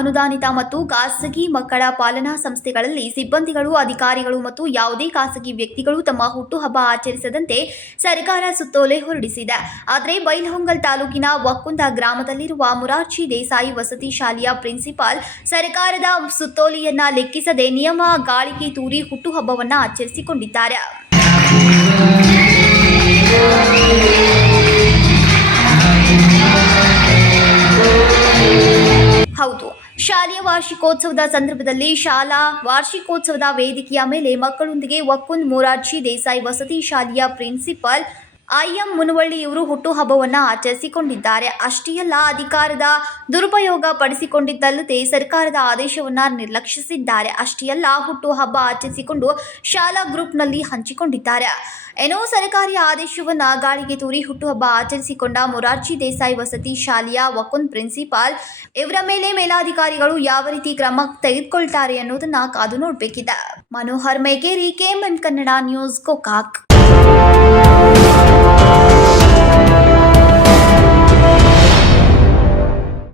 ಅನುದಾನಿತ ಮತ್ತು ಖಾಸಗಿ ಮಕ್ಕಳ ಪಾಲನಾ ಸಂಸ್ಥೆಗಳಲ್ಲಿ ಸಿಬ್ಬಂದಿಗಳು, ಅಧಿಕಾರಿಗಳು ಮತ್ತು ಯಾವುದೇ ಖಾಸಗಿ ವ್ಯಕ್ತಿಗಳು ತಮ್ಮ ಹುಟ್ಟುಹಬ್ಬ ಆಚರಿಸದಂತೆ ಸರ್ಕಾರ ಸುತ್ತೋಲೆ ಹೊರಡಿಸಿದೆ. ಆದರೆ ಬೈಲಹೊಂಗಲ ತಾಲೂಕಿನ ವಕ್ಕುಂದ ಗ್ರಾಮದಲ್ಲಿರುವ ಮೊರಾರ್ಜಿ ದೇಸಾಯಿ ವಸತಿ ಶಾಲೆಯ ಪ್ರಿನ್ಸಿಪಾಲ್ ಸರ್ಕಾರದ ಸುತ್ತೋಲೆಯನ್ನ ಲೆಕ್ಕಿಸದೆ ನಿಯಮ ಗಾಳಿಗೆ ತೂರಿ ಹುಟ್ಟುಹಬ್ಬವನ್ನ ಆಚರಿಸಿಕೊಂಡಿದ್ದಾರೆ. ಹೌದು, ಶಾಲೆಯ ವಾರ್ಷಿಕೋತ್ಸವದ ಸಂದರ್ಭದಲ್ಲಿ ಶಾಲಾ ವಾರ್ಷಿಕೋತ್ಸವದ ವೇದಿಕೆಯ ಮೇಲೆ ಮಕ್ಕಳೊಂದಿಗೆ ವಕ್ಕುಂದ ಮೊರಾರ್ಜಿ ದೇಸಾಯಿ ವಸತಿ ಶಾಲೆಯ ಪ್ರಿನ್ಸಿಪಾಲ್ ಐಎಂ ಮುನವಳ್ಳಿ ಇವರು ಹುಟ್ಟುಹಬ್ಬವನ್ನು ಆಚರಿಸಿಕೊಂಡಿದ್ದಾರೆ. ಅಷ್ಟೇ ಅಲ್ಲ, ಅಧಿಕಾರದ ದುರುಪಯೋಗ ಪಡಿಸಿಕೊಂಡಿದ್ದಲ್ಲದೆ ಸರ್ಕಾರದ ಆದೇಶವನ್ನು ನಿರ್ಲಕ್ಷಿಸಿದ್ದಾರೆ. ಅಷ್ಟೇ ಅಲ್ಲ, ಹುಟ್ಟುಹಬ್ಬ ಆಚರಿಸಿಕೊಂಡು ಶಾಲಾ ಗ್ರೂಪ್ನಲ್ಲಿ ಹಂಚಿಕೊಂಡಿದ್ದಾರೆ. ಏನೋ ಸರ್ಕಾರಿ ಆದೇಶವನ್ನು ಗಾಳಿಗೆ ತೂರಿ ಹುಟ್ಟುಹಬ್ಬ ಆಚರಿಸಿಕೊಂಡ ಮೊರಾರ್ಜಿ ದೇಸಾಯಿ ವಸತಿ ಶಾಲೆಯ ವಕ್ಕುಂದ ಪ್ರಿನ್ಸಿಪಾಲ್ ಇವರ ಮೇಲೆ ಮೇಲಾಧಿಕಾರಿಗಳು ಯಾವ ರೀತಿ ಕ್ರಮ ತೆಗೆದುಕೊಳ್ತಾರೆ ಅನ್ನೋದನ್ನ ಕಾದು ನೋಡಬೇಕಿದೆ. Manohar Megeri, KMN Kannada news, Gokak.